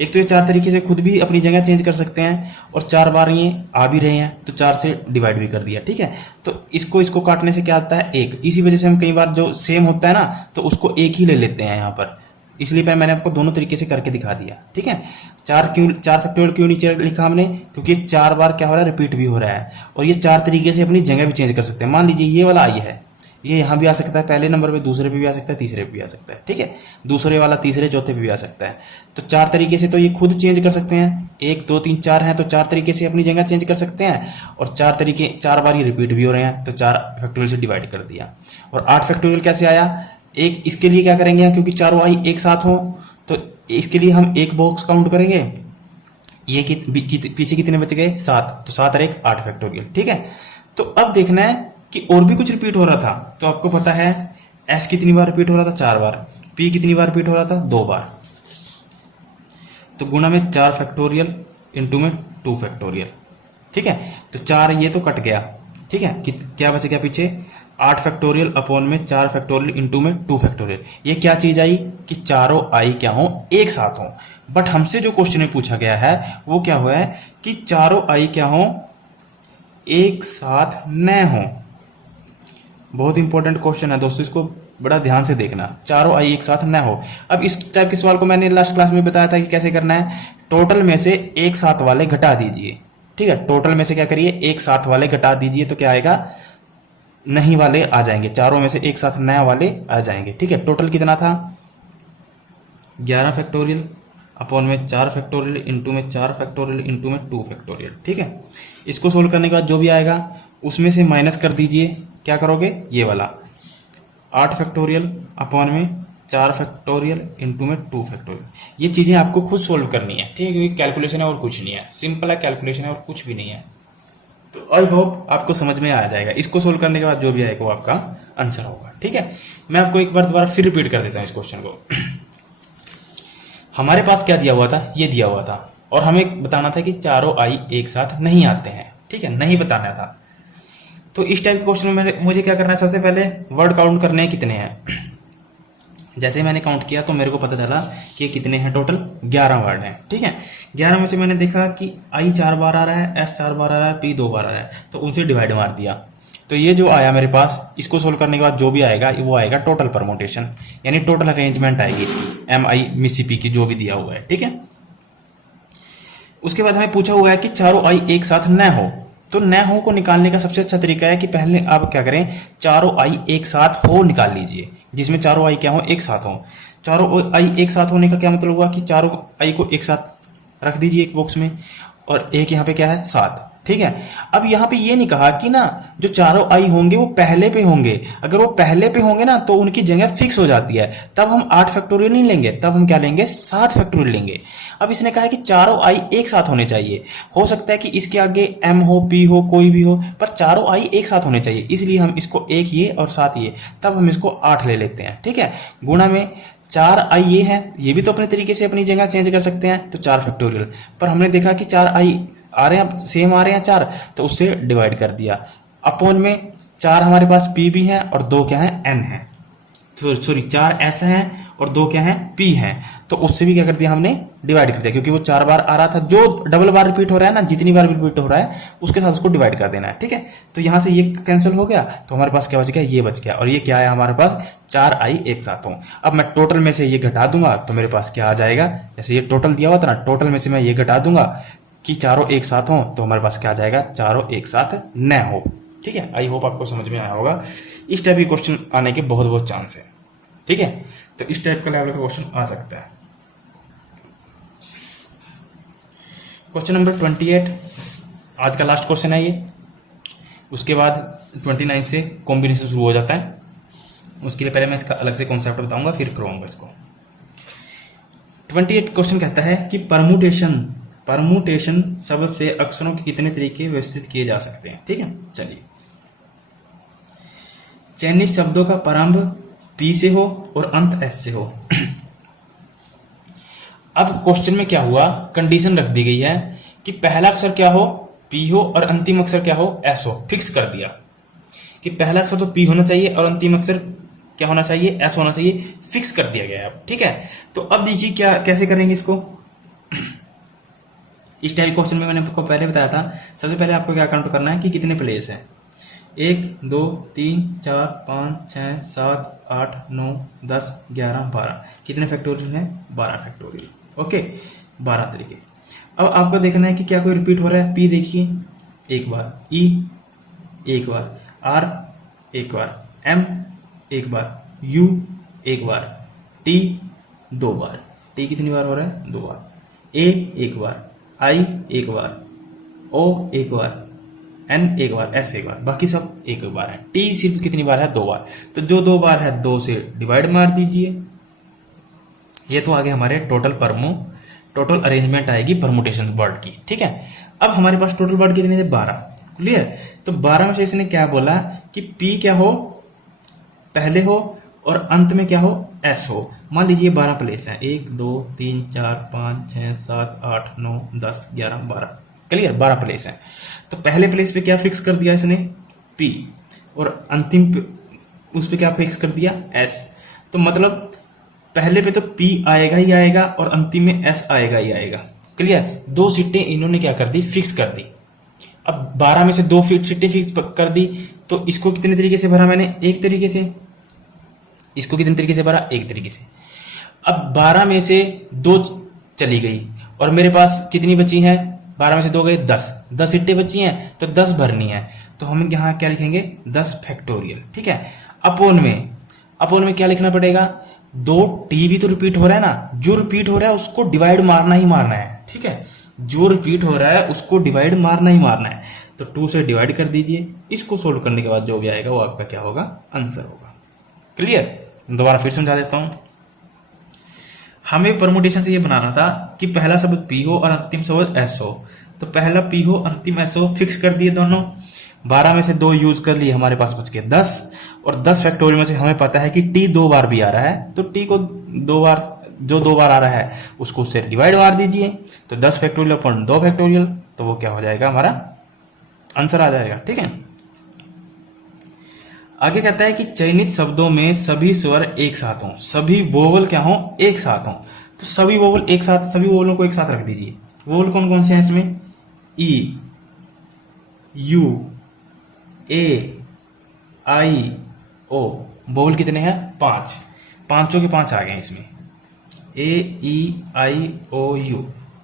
एक तो ये 4 तरीके से खुद भी अपनी जगह चेंज कर सकते हैं, और 4 बार ये आ भी रहे हैं तो 4 से डिवाइड भी कर दिया। ठीक है, तो इसको काटने से क्या आता है 1। इसी वजह से हम कई बार जो सेम होता है ना, तो उसको एक ही ले लेते हैं यहाँ पर, इसलिए मैंने आपको दोनों तरीके से करके दिखा दिया। ठीक है, 4 फैक्टोरियल क्यों नीचे लिखा हमने, क्योंकि 4 बार क्या हो रहा है, रिपीट भी हो रहा है, और ये 4 तरीके से अपनी जगह भी चेंज कर सकते हैं। मान लीजिए ये वाला आई है, ये यहाँ भी आ सकता है पहले नंबर पे, दूसरे पे भी आ सकता है, तीसरे पे भी आ सकता है। ठीक है, दूसरे वाला तीसरे चौथे पे भी आ सकता है। तो 4 तरीके से तो ये खुद चेंज कर सकते हैं, 1 2 3 4 हैं तो 4 तरीके से अपनी जगह चेंज कर सकते हैं, और 4 बार ये रिपीट भी हो रहे हैं, तो 4 फैक्टोरियल से डिवाइड कर दिया। और 8 फैक्टोरियल कैसे आया, एक इसके लिए क्या करेंगे, क्योंकि चारों आई एक साथ हो, तो इसके लिए हम एक बॉक्स काउंट करेंगे, ये पीछे कितने बच गए 7, तो 7 और 1 8 फैक्टोरियल। ठीक है, तो अब देखना है कि और भी कुछ रिपीट हो रहा था, तो आपको पता है एस कितनी बार रिपीट हो रहा था 4 बार, पी कितनी बार रिपीट हो रहा था 2 बार, तो गुणा में 4 फैक्टोरियल इंटू में 2 फैक्टोरियल। ठीक है, तो 4 ये तो कट गया। ठीक है, क्या बच गया पीछे 8 फैक्टोरियल अपॉन में 4 फैक्टोरियल इंटू में 2 फैक्टोरियल। ये क्या चीज आई कि चारों आई क्या हो, एक साथ हो। बट हमसे जो क्वेश्चन में पूछा गया है वो क्या हुआ है कि चारों आई क्या हो, एक साथ न हो। बहुत इंपॉर्टेंट क्वेश्चन है दोस्तों, इसको बड़ा ध्यान से देखना। चारों आई एक साथ न हो। अब इस टाइप के सवाल को मैंने लास्ट क्लास में बताया था कि कैसे करना है। टोटल में से एक साथ वाले घटा दीजिए, ठीक है। टोटल में से क्या करिए, एक साथ वाले घटा दीजिए, तो क्या आएगा, नहीं वाले आ जाएंगे। चारों में से एक साथ नया वाले आ जाएंगे, ठीक है। टोटल कितना था, 11 फैक्टोरियल अपॉन में 4 फैक्टोरियल इंटू में 4 फैक्टोरियल इंटू में 2 फैक्टोरियल, ठीक है। इसको सोल्व करने के बाद जो भी आएगा उसमें से माइनस कर दीजिए। क्या करोगे, ये वाला 8 फैक्टोरियल अपॉन में 4 फैक्टोरियल इंटू में 2 फैक्टोरियल। ये चीजें आपको खुद सोल्व करनी है, ठीक है, क्योंकि कैलकुलेशन है और कुछ नहीं है, सिंपल है, कैलकुलेशन है और कुछ भी नहीं है। तो आई होप आपको समझ में आ जाएगा। इसको सोल्व करने के बाद जो भी आएगा वो आपका आंसर होगा, ठीक है। मैं आपको एक बार दोबारा फिर रिपीट कर देता हूँ इस क्वेश्चन को। हमारे पास क्या दिया हुआ था, ये दिया हुआ था, और हमें बताना था कि चारों आई एक साथ नहीं आते हैं, ठीक है, नहीं बताना था। तो इस टाइप के क्वेश्चन में मुझे क्या करना है, सबसे पहले वर्ड काउंट करने हैं कितने हैं। जैसे मैंने काउंट किया तो मेरे को पता चला कि कितने हैं, टोटल 11 वर्ड हैं, ठीक है। 11 में से मैंने देखा कि आई 4 बार आ रहा है, एस 4 बार आ रहा है, पी 2 बार आ रहा है, तो उनसे डिवाइड मार दिया। तो ये जो आया मेरे पास, इसको सोल्व करने के बाद जो भी आएगा वो आएगा टोटल परमुटेशन, यानी टोटल अरेंजमेंट आएगी इसकी, एम आई मिसी पी की जो भी दिया हुआ है, ठीक है। उसके बाद हमें पूछा हुआ है कि चारों आई एक साथ न हो। तो न हो को निकालने का सबसे अच्छा तरीका है कि पहले आप क्या करें, चारों आई एक साथ हो निकाल लीजिए, जिसमें चारों आई क्या हो, एक साथ हो। चारों आई एक साथ होने का क्या मतलब हुआ कि चारों आई को एक साथ रख दीजिए एक बॉक्स में, और एक यहाँ पे क्या है, 7, ठीक है। अब यहाँ पे ये नहीं कहा कि ना जो चारों आई होंगे वो पहले पे होंगे। अगर वो पहले पे होंगे ना तो उनकी जगह फिक्स हो जाती है, तब हम 8 फैक्टोरियल नहीं लेंगे, तब हम क्या लेंगे, 7 फैक्टोरियल लेंगे। अब इसने कहा है कि चारों आई एक साथ होने चाहिए। हो सकता है कि इसके आगे एम हो, पी हो, कोई भी हो, पर चारों आई एक साथ होने चाहिए, इसलिए हम इसको एक ये और 7 ये, तब हम इसको 8 ले लेते हैं, ठीक है। गुणा में 4 आई ये है, ये भी तो अपने तरीके से अपनी जगह चेंज कर सकते हैं, तो 4 फैक्टोरियल। पर हमने देखा कि 4 आई आ रहे हैं, सेम आ रहे हैं 4, तो उससे डिवाइड कर दिया। अपॉन में 4 हमारे पास पी भी है और 2 क्या है, एन है, तो सॉरी 4 एस है और 2 क्या है, पी है, तो उससे भी क्या कर दिया हमने, डिवाइड कर दिया, क्योंकि वो 4 बार आ रहा था। जो डबल बार रिपीट हो रहा है ना, जितनी बार रिपीट हो रहा है उसके साथ उसको डिवाइड कर देना है, ठीक है। तो यहां से ये कैंसिल हो गया, तो हमारे पास क्या बच गया, ये बच गया, और ये क्या है हमारे पास, 4 आई एक साथ हो। अब मैं टोटल में से ये घटा दूंगा तो मेरे पास क्या आ जाएगा, जैसे ये टोटल दिया हुआ था ना, टोटल में से मैं ये घटा दूंगा कि चारों एक साथ हो, तो हमारे पास क्या आ जाएगा, चारों एक साथ न हो, ठीक है। आई होप आपको समझ में आया होगा। इस टाइप के क्वेश्चन आने के बहुत बहुत चांस है, ठीक है। तो इस टाइप का लेवल का क्वेश्चन आ सकता है। क्वेश्चन नंबर 28 आज का लास्ट क्वेश्चन है ये। उसके बाद 29 से कॉम्बिनेशन शुरू हो जाता है। उसके लिए पहले मैं इसका अलग से कॉन्सेप्ट बताऊंगा, फिर करवाऊंगा इसको। 28 क्वेश्चन कहता है कि परमुटेशन शब्द से अक्षरों के कितने तरीके व्यवस्थित किए जा सकते हैं, ठीक है। चलिए, चयनित शब्दों का प्रारंभ पी से हो और अंत एस से हो। अब क्वेश्चन में क्या हुआ, कंडीशन रख दी गई है कि पहला अक्षर क्या हो, पी हो, और अंतिम अक्षर क्या हो, एस हो। फिक्स कर दिया कि पहला अक्षर तो पी होना चाहिए और अंतिम अक्षर क्या होना चाहिए, एस होना चाहिए। फिक्स कर दिया गया है, ठीक है। तो अब देखिए क्या कैसे करेंगे इसको। इस टाइप क्वेश्चन में मैंने आपको पहले बताया था, सबसे पहले आपको क्या काउंट करना है कि कितने प्लेस है। 1 2 3 4 5 6 7 8 9 10 11 12, कितने फैक्टोरियल हैं, 12 फैक्टोरियल, ओके, 12 तरीके। अब आपको देखना है कि क्या कोई रिपीट हो रहा है। पी देखिए एक बार, ई एक बार, आर एक बार, एम एक बार, यू एक बार, टी 2 बार। टी कितनी बार हो रहा है, 2 बार। ए एक बार, आई एक बार, ओ एक बार, एन एक बार, एस एक बार, बाकी सब एक बार है। टी सिर्फ कितनी बार है, 2 बार। तो जो 2 बार है 2 से डिवाइड मार दीजिए। ये तो आगे हमारे टोटल अरेंजमेंट आएगी परमुटेशन वर्ड की, ठीक है। अब हमारे पास टोटल वर्ड कितने थे, 12, क्लियर। तो 12 में से इसने क्या बोला कि पी क्या हो, पहले हो, और अंत में क्या हो, एस हो। मान लीजिए 12 प्लेस है, 1 2 3 4 5 6 7 8 9 10 11 12, क्लियर, 12 प्लेस है। तो पहले प्लेस पे क्या फिक्स कर दिया इसने, पी। और अंतिम उस पे क्या फिक्स कर दिया, एस। तो मतलब पहले पे तो पी आएगा ही आएगा और अंतिम में एस आएगा ही आएगा। क्लियर। दो सीटें इन्होंने क्या कर दी, फिक्स कर दी। अब 12 में से दो सीटें फिक्स कर दी, तो इसको कितने तरीके से भरा मैंने, एक तरीके से। इसको कितने तरीके से भरा, एक तरीके से। अब 12 में से दो चली गई और मेरे पास कितनी बची हैं, 12 में से दो गए 10 सीटें बची हैं, तो 10 भरनी है। तो हम यहाँ क्या लिखेंगे, 10 फैक्टोरियल। ठीक है। अपोन में क्या लिखना पड़ेगा, दो टी भी तो रिपीट हो रहा है ना, जो रिपीट हो रहा है उसको डिवाइड मारना ही मारना है। ठीक है। जो रिपीट हो रहा है उसको डिवाइड मारना ही मारना है। तो 2 से डिवाइड कर दीजिए। इसको सोल्व करने के बाद जो भी आएगा वो आपका क्या होगा, आंसर होगा। क्लियर। दोबारा फिर समझा देता हूं। हमें परमुटेशन से ये बनाना था कि पहला शब्द पी हो और अंतिम शब्द एस हो। तो पहला पी हो, अंतिम एस हो, फिक्स कर दिए दोनों। 12 में से दो यूज कर लिए, हमारे पास बच गए 10। और 10 फैक्टोरियल में से हमें पता है कि टी 2 बार भी आ रहा है, तो टी को 2 बार, जो 2 बार आ रहा है उसको उससे डिवाइड मार दीजिए। तो 10 फैक्टोरियल अपॉन 2 फैक्टोरियल, तो वो क्या हो जाएगा, हमारा आंसर आ जाएगा। ठीक है। आगे कहता है कि चयनित शब्दों में सभी स्वर एक साथ हों, सभी वोवल क्या हों, एक साथ हों। तो सभी वोवल एक साथ, सभी वोवलों को एक साथ रख दीजिए। वोवल कौन कौन से हैं इसमें, ई, you, A, I, O. Vowel कितने हैं, 5। पांचों के 5 आ गए इसमें, ए, ई, आई, ओ, यू।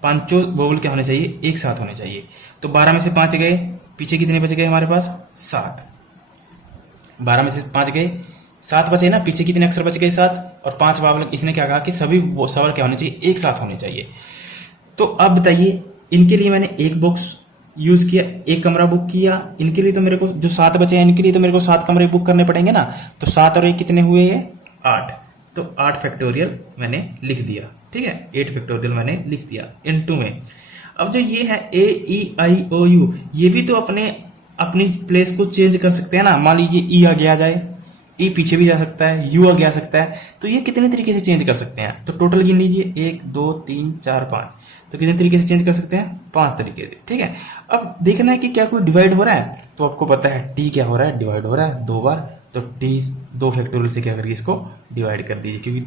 पांचों वोवल क्या होने चाहिए, एक साथ होने चाहिए। तो 12 में से 5 गए, पीछे कितने बच गए हमारे पास, 7। 12 में से 5 गए, 7 बचे ना, पीछे कितने अक्षर बच गए, 7। और 5 वावल, इसने क्या कहा कि सभी वो स्वर क्या होने चाहिए, एक साथ होने चाहिए। तो अब बताइए, इनके लिए मैंने एक बॉक्स यूज किया, एक कमरा बुक किया। इनके लिए तो मेरे को जो 7 बचे हैं, इनके लिए तो मेरे को 7 कमरे बुक करने पड़ेंगे ना। तो 7 और 1 कितने हुए, ये 8। तो 8 फैक्टोरियल मैंने लिख दिया। ठीक है, 8 फैक्टोरियल मैंने लिख दिया इनटू में। अब जो ये है ए, ई, आई, ओ, यू, ये भी तो अपनी प्लेस को चेंज कर सकते हैं ना। मान लीजिए ई आगे आ जाए, ई पीछे भी जा सकता है, यू आगे आ सकता है। तो ये कितने तरीके से चेंज कर सकते हैं, तो टोटल गिन लीजिए, 1 2 3 4 5। तो कितने तरीके से चेंज कर सकते हैं, 5 तरीके से। ठीक है। अब देखना है कि क्या कोई डिवाइड हो रहा है। तो आपको पता है टी क्या हो रहा है, डिवाइड हो रहा है 2 बार। तो टी 2 फैक्टोरियल से क्या करिए, इसको डिवाइड कर दीजिए, क्योंकि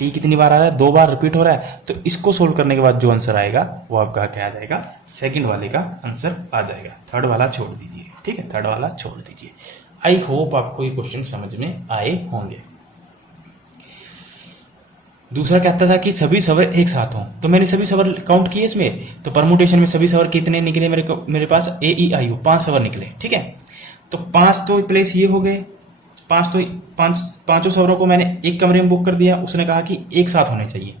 टी कितनी बार आ रहा है, 2 बार रिपीट हो रहा है। तो इसको सोल्व करने के बाद जो आंसर आएगा वो आपका क्या आ जाएगा, सेकंड वाले का आंसर आ जाएगा। थर्ड वाला छोड़ दीजिए। ठीक है, थर्ड वाला छोड़ दीजिए। आई होप आपको ये क्वेश्चन समझ में आए होंगे। दूसरा कहता था कि सभी स्वर एक साथ हों, तो मैंने सभी स्वर काउंट किए इसमें। तो परमुटेशन में सभी स्वर कितने निकले मेरे पास, ए, ई, आई, ओ, 5 स्वर निकले। ठीक है। तो 5 तो प्लेस ये हो गए, पांचों स्वरों को मैंने एक कमरे में बुक कर दिया। उसने कहा कि एक साथ होने चाहिए।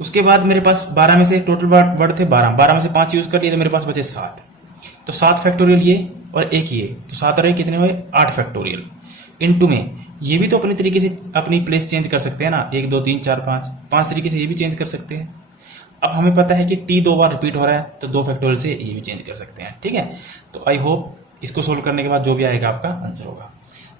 उसके बाद मेरे पास 12 में से टोटल वर्ड थे 12 में से 5 यूज कर लिए, तो मेरे पास बचे 7। तो 7 फैक्टोरियल ये और एक ये, तो 7 और 1 कितने हुए, 8 फैक्टोरियल। इनटू में ये भी तो अपने तरीके से अपनी प्लेस चेंज कर सकते हैं ना, 1 2 3 4 5 तरीके से ये भी चेंज कर सकते हैं। अब हमें पता है कि टी 2 बार रिपीट हो रहा है, तो 2 फैक्टोरियल से ये भी चेंज कर सकते हैं। ठीक है। तो आई होप इसको सोल्व करने के बाद जो भी आएगा आपका आंसर होगा।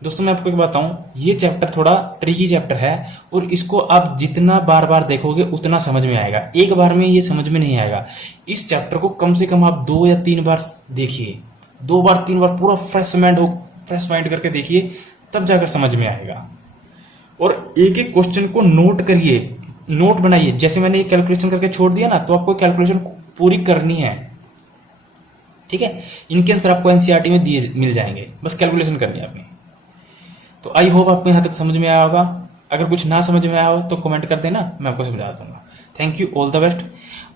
दोस्तों मैं आपको एक बताऊं, ये चैप्टर थोड़ा ट्रिकी चैप्टर है और इसको आप जितना बार बार देखोगे उतना समझ में आएगा। एक बार में ये समझ में नहीं आएगा। इस चैप्टर को कम से कम आप 2 या 3 बार देखिए, 2 बार 3 बार पूरा फ्रेश माइंड करके देखिए, तब जाकर समझ में आएगा। और एक एक क्वेश्चन को नोट करिए, नोट बनाइए। जैसे मैंने ये कैलकुलेशन करके छोड़ दिया ना, तो आपको कैलकुलेशन पूरी करनी है। ठीक है। इनके आंसर आपको एनसीईआरटी में दिए मिल जाएंगे, बस कैलकुलेशन करनी है आपने। तो आई होप आपको यहाँ तक समझ में आया होगा। अगर कुछ ना समझ में आया हो तो कमेंट कर देना, मैं आपको समझा दूंगा। Thank you, all the best.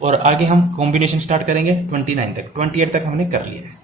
और आगे हम कॉम्बिनेशन स्टार्ट करेंगे 29 तक, 28 तक हमने कर लिया है।